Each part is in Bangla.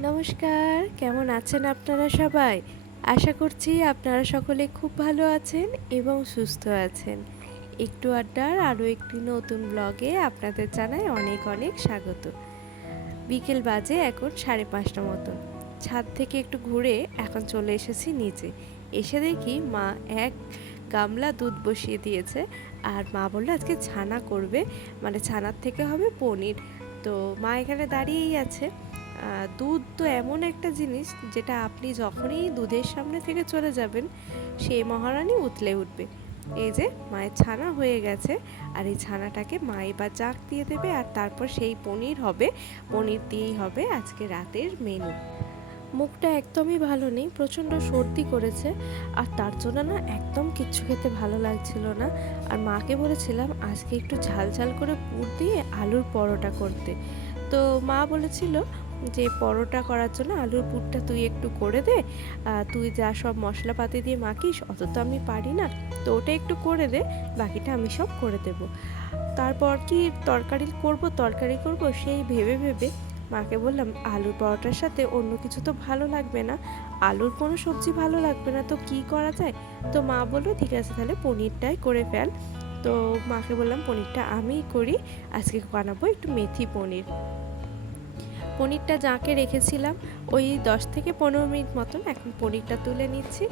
নমস্কার, কেমন আছেন আপনারা সবাই? আশা করছি আপনারা সকলে খুব ভালো আছেন এবং সুস্থ আছেন। একটু আড্ডার আরও একটি নতুন ব্লগে আপনাদের জানাই অনেক অনেক স্বাগত। বিকেল বাজে এখন 5:30 মতন। ছাদ থেকে একটু ঘুরে এখন চলে এসেছি নিচে। এসে দেখি মা এক গামলা দুধ বসিয়ে দিয়েছে আর মা বলল আজকে ছানা করবে, মানে ছানার থেকে হবে পনির। তো মা এখানে দাঁড়িয়েই আছে। দুধ তো এমন একটা জিনিস যেটা আপনি যখনই দুধের সামনে থেকে চলে যাবেন সেই মহারানী উতলে উঠবে। এই যে মায়ের ছানা হয়ে গেছে আর এই ছানাটাকে মা এবার জাক দিয়ে দেবে আর তারপর সেই পনির হবে। পনির দিয়েই হবে আজকে রাতের মেনু। মুখটা একদমই ভালো নেই, প্রচণ্ড সর্দি করেছে আর তার জন্য না একদম কিচ্ছু খেতে ভালো লাগছিল না। আর মাকে বলেছিলাম আজকে একটু ঝাল ঝাল করে পুর দিয়ে আলুর পরোটা করতে। তো মা বলেছিল যে পরোটা করার জন্য আলুর পুরটা তুই একটু করে দে, তুই যা সব মশলাপাতি দিয়ে মাখিস অত তো আমি পারি না, তো ওটা একটু করে দে, বাকিটা আমি সব করে দেব। তারপর কি তরকারি করব সেই ভেবে ভেবে মাকে বললাম আলুর পরোটার সাথে অন্য কিছু তো ভালো লাগবে না, আলুর কোনো সবজি ভালো লাগবে না, তো কি করা যায়? তো মা বললো ঠিক আছে তাহলে পনিরটাই করে ফেল। তো মাকে বললাম পনিরটা আমিই করি, আজকে বানাবো একটু মেথি পনির। পনিরটা জাঁকে রেখেছিলাম ওই 10 থেকে 15 মিনিট মতন, এখন পনিরটা তুলে নিচ্ছি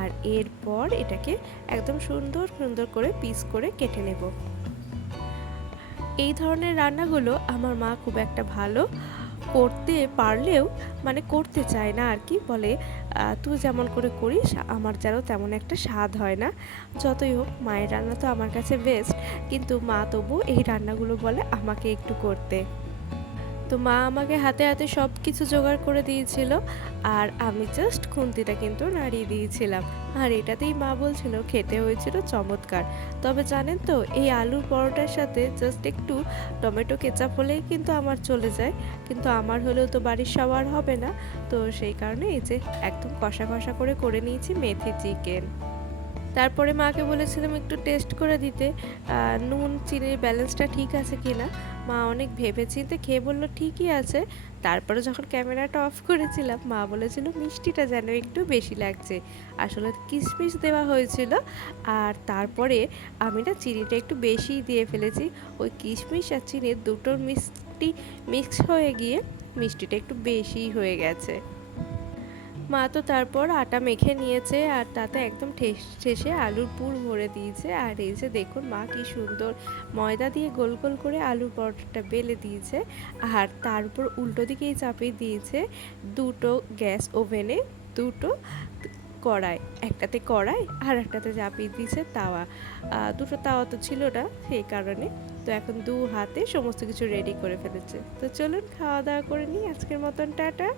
আর এরপর এটাকে একদম সুন্দর সুন্দর করে পিস করে কেটে নেব। এই ধরনের রান্নাগুলো আমার মা খুব একটা ভালো করতে পারলেও মানে করতে চায় না আর কি, বলে তুই যেমন করে করিস আমার যেন তেমন একটা স্বাদ হয় না। যতই হোক মায়ের রান্না তো আমার কাছে বেস্ট, কিন্তু মা তবু এই রান্নাগুলো বলে আমাকে একটু করতে। তো মা আমাকে হাতে হাতে সব কিছু জোগাড় করে দিয়েছিল আর আমি জাস্ট খুন্তিটা কিন্তু নাড়িয়ে দিয়েছিলাম। আর এটাতেই মা বলছিল খেতে হয়েছিল চমৎকার। তবে জানেন তো এই আলুর পরোটার সাথে জাস্ট একটু টমেটো কেচাপ হলেই কিন্তু আমার চলে যায়, কিন্তু আমার হলেও তো বাড়ির সবার হবে না। তো সেই কারণে এই যে একদম কষা কষা করে নিয়েছি মেথি চিকেন। তারপরে মাকে বলেছিলাম একটু টেস্ট করে দিতে নুন চিনির ব্যালেন্সটা ঠিক আছে কি না। মা অনেক ভেবেচিন্তে খেয়ে বললো ঠিকই আছে। তারপরে যখন ক্যামেরাটা অফ করেছিলাম মা বলেছিল মিষ্টিটা যেন একটু বেশি লাগছে। আসলে কিশমিশ দেওয়া হয়েছিল আর তারপরে আমি না চিনিটা একটু বেশিই দিয়ে ফেলেছি। ওই কিশমিশ আর চিনির দুটোর মিষ্টি মিক্স হয়ে গিয়ে মিষ্টিটা একটু বেশিই হয়ে গেছে। মা তো তারপর আটা মেখে নিয়েছে আর তাতে একদম শেষে আলুর পুর ভরে দিয়েছে। আর এই যে দেখুন মা কি সুন্দর ময়দা দিয়ে গোল গোল করে আলুর পরোটাটা বেলে দিয়েছে আর তার উপর উল্টো দিকেই চাপিয়ে দিয়েছে দুটো গ্যাস ওভেনে দুটো কড়াই, একটাতে কড়াই আর একটাতে চাপিয়ে দিয়েছে তাওয়া। দুটো তাওয়া তো ছিল না সেই কারণে। তো এখন দু হাতে সমস্ত কিছু রেডি করে ফেলেছে। তো চলুন খাওয়া দাওয়া করে নিই, আজকের মতন টাটা।